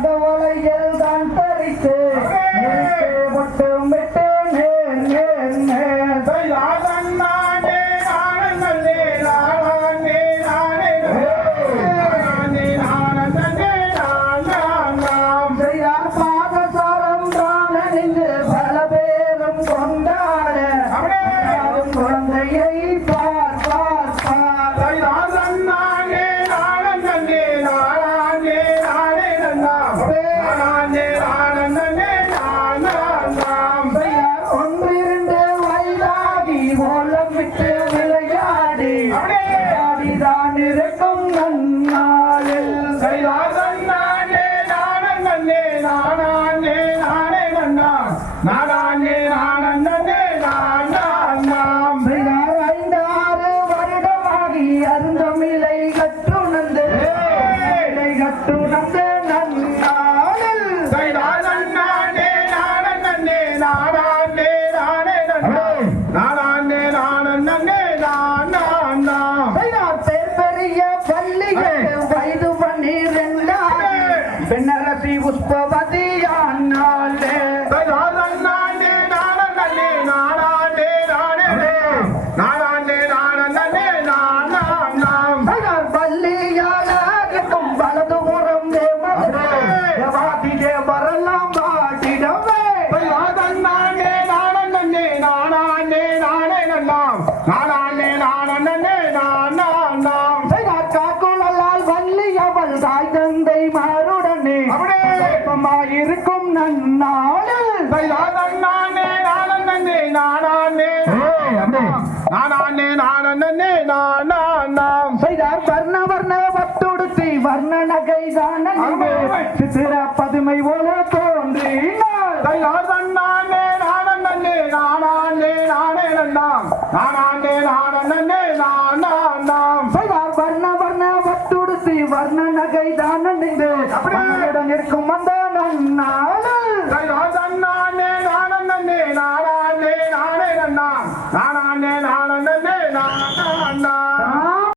கைகளுக்கு தண்டவளையில் தான் தரித்து விட்டு விளையாடி ஆடிதான் இருக்கும் நன்னாளில் செய்யார் பெண்ணரசி புஷ்பவதி ஆனாலே செய்யார் பள்ளியாளருக்கும் வலது புறம் தேவதி தேவரெல்லாம் பாட்டிடவே செய்யார் காக்குழலால் வள்ளி அவள் தாய் தந்தை மாருடனே இருக்கும் நன்னாளில் செய்தார் வர்ண வர்ண வட்டுடுத்தி வர்ண நகை தான சித்திர பதுமை போல தோன்றினார். செய்தார் வர்ண வர்ண வட்டுடுத்தி வர்ண நகை தான நானுடன் இருக்கும் அந்த நன்னாள் நானே நானே நானே